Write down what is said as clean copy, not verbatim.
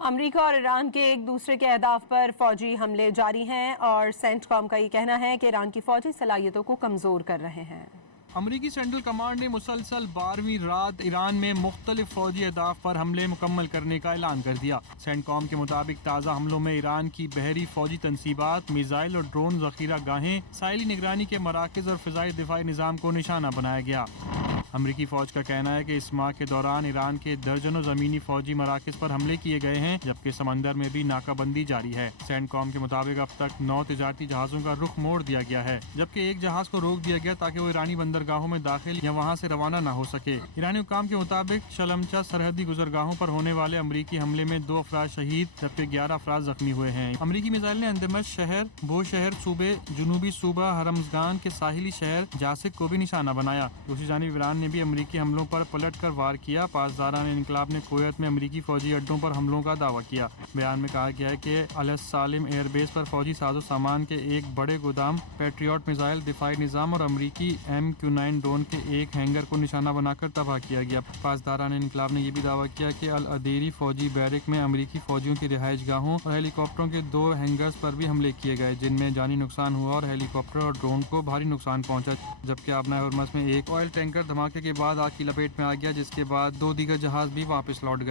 امریکہ اور ایران کے ایک دوسرے کے اہداف پر فوجی حملے جاری ہیں اور سینٹ کام کا یہ کہنا ہے کہ ایران کی فوجی صلاحیتوں کو کمزور کر رہے ہیں۔ امریکی سینٹرل کمانڈ نے مسلسل 12ویں رات ایران میں مختلف فوجی اہداف پر حملے مکمل کرنے کا اعلان کر دیا۔ سینٹ کام کے مطابق تازہ حملوں میں ایران کی بحری فوجی تنصیبات، میزائل اور ڈرون ذخیرہ گاہیں، ساحلی نگرانی کے مراکز اور فضائی دفاعی نظام کو نشانہ بنایا گیا۔ امریکی فوج کا کہنا ہے کہ اس ماہ کے دوران ایران کے درجنوں زمینی فوجی مراکز پر حملے کیے گئے ہیں، جبکہ سمندر میں بھی ناکہ بندی جاری ہے۔ سینٹ کام کے مطابق اب تک 9 تجارتی جہازوں کا رخ موڑ دیا گیا ہے، جبکہ ایک جہاز کو روک دیا گیا تاکہ وہ ایرانی بندرگاہوں میں داخل یا وہاں سے روانہ نہ ہو سکے۔ ایرانی حکام کے مطابق شلمچہ سرحدی گزرگاہوں پر ہونے والے امریکی حملے میں 2 افراد شہید جبکہ 11 افراد زخمی ہوئے ہیں۔ امریکی میزائل نے اندمش شہر، بو شہر صوبے، جنوبی صوبہ ہرمزگان کے ساحلی شہر جاسک کو بھی نشانہ بنایا۔ دوسری جانب ایران نے بھی امریکی حملوں پر پلٹ کر وار کیا۔ پاسداران انقلاب نے کویت میں امریکی فوجی اڈوں پر حملوں کا دعویٰ کیا۔ بیان میں کہا گیا ہے کہ السالم ایئر بیس پر فوجی ساز و سامان کے ایک بڑے گودام، پیٹریوٹ میزائل دفاعی نظام اور امریکی MQ-9 ڈرون کے ایک ہینگر کو نشانہ بنا کر تباہ کیا گیا۔ پاسداران انقلاب نے یہ بھی دعویٰ کیا کہ العدیری فوجی بیرک میں امریکی فوجیوں کی رہائش گاہوں اور ہیلی کاپٹروں کے 2 ہینگرز پر بھی حملے کیے گئے، جن میں جانی نقصان ہوا اور ہیلی کاپٹر اور ڈرون کو بھاری نقصان پہنچا، جبکہ آبنائے ہرمز میں ایک آئل ٹینکر دھماکے کے بعد آگ کی لپیٹ میں آ گیا، جس کے بعد 2 دیگر جہاز بھی واپس لوٹ گئے۔